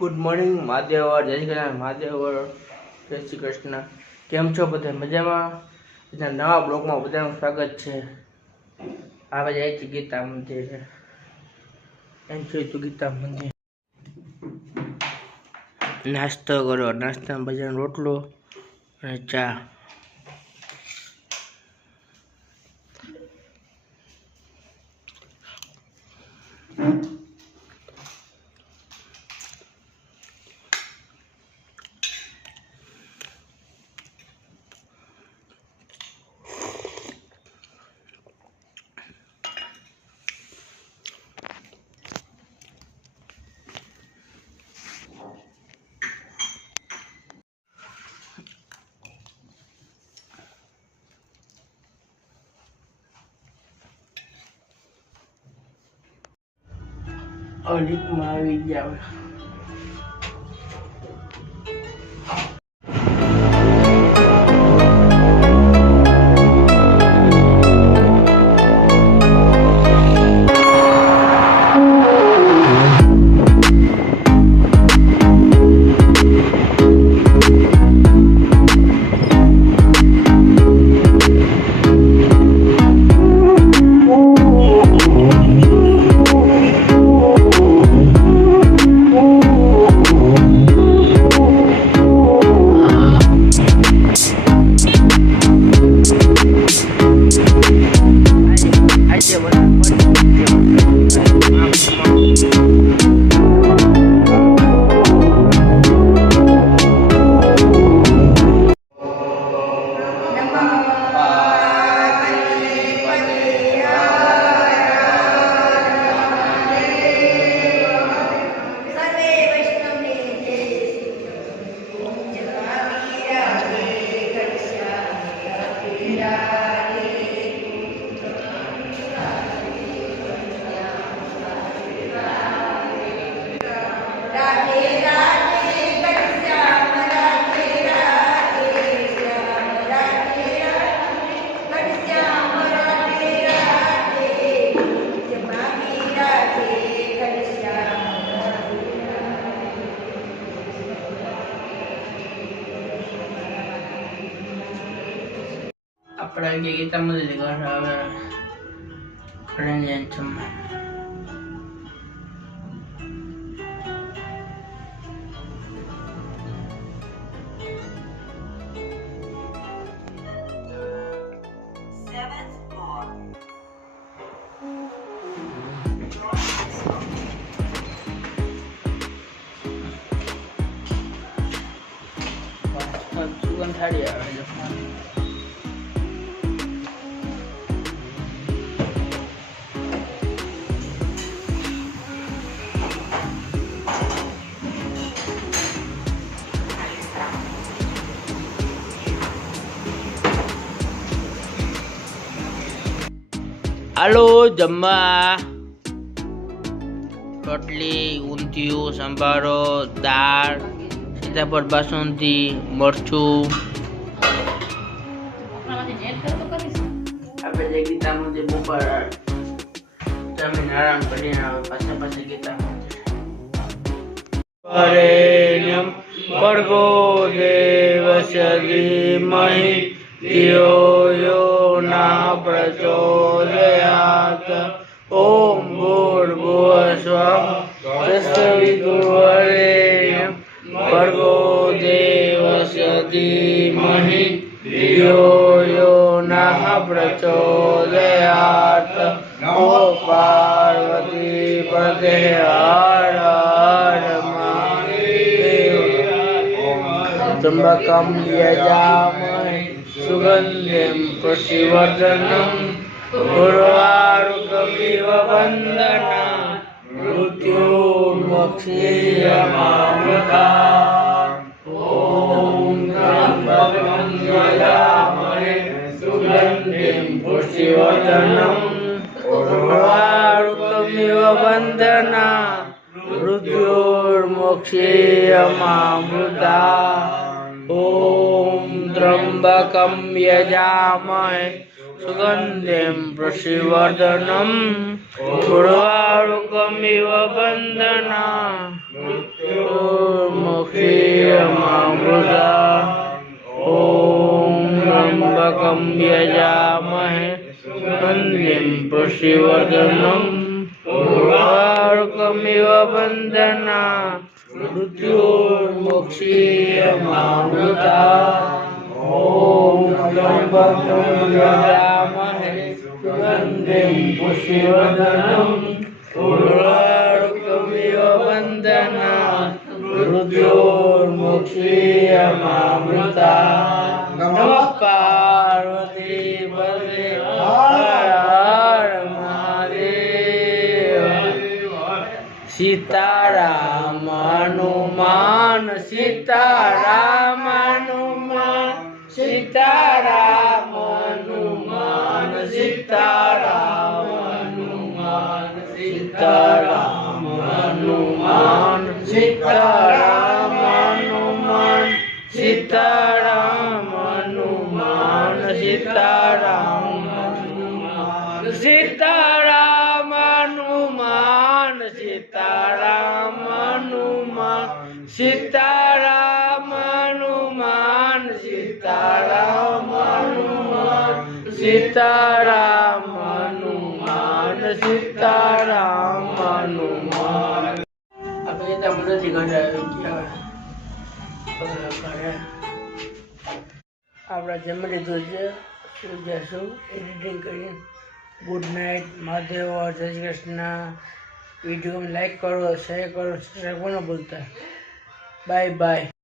Good morning Mahadev जय श्री कृष्ण महादेव जय श्री कृष्ण केम छो बधे मजा में नवा ब्लॉग में बधाનું स्वागत है। आवे जाए छी गीता मंदिर एम छे तो गीता मंदिर नास्तो करो नास्ता में भजन रोटलो और चा अलिक में આવી ગયા। अपना गीता मंदिर घर आवे खड़े जम्मा सुगंध थाड़ी आवे हेलो जम्मा रोटली ऊंधियू संभारो दाल सीताफळ बासुंदी मरचू આપણે ગીતા મંદિર ઉપર જમીન આરામ કરીને પાછા ગીતા મંદિર પરેણ્યમ ભર્ગો દેવસ્ય ધીમહિ धियो यो न प्रचोदयात् ओम भूर्भुवस्वः तत्सवितुर्वरेण्यं भर्गो देवस्य धीमहि धियो यो न प्रचोदयात् नमो पार्वती पते हर हर महादेव त्र्यंबकं यजामहे सुगंधिं पुष्टिवर्धनम् उर्वारुकमिव वन्दना मृत्युर्मुक्षीयमामृतात् ॐ त्र्यम्बकं यजामहे सुगंधिं पुष्टिवर्धनम् उर्वारुकमिव वन्दना मृत्युर्मुक्षीयमामृतात् ओम त्र्यंबकं यजामहे सुगंधिं पुष्टिवर्धनम् उर्वारुकमिव वन्दना मोक्षीयमामृता ओम त्र्यंबकं यजामहे सुगन्धिं पुष्टिवर्धनं उर्वारुकमिव बन्धना मृत्युर्मुक्षीयमामृता ओम त्र्यंबकं यजामहे सुगन्धिं पुष्टिवर्धनं उर्वारुकमिव बन्धना मृत्युर्मुक्षीयमामृता नमः पार्वती पते हर हर महादेव सीताराम हनुमान सीताराम हनुमान सीताराम हनुमान सीताराम हनुमान सीताराम हनुमान सीताराम हनुमान सीताराम हनुमान सीताराम हनुमान सीताराम हनुमान सीताराम हनुमान सीताराम हनुमान सीताराम हनुमान सीताराम हनुमान सीताराम हनुमान આપણે મદદથી ઘરે આપણા જમી લીધું છે સુઈ જશું એડિટિંગ કરીને ગુડ નાઇટ મહાદેવ જય શ્રી કૃષ્ણ વિડીયો લાઈક કરો શેર કરો સબસ્ક્રાઈબ ન ભૂલતા બાય બાય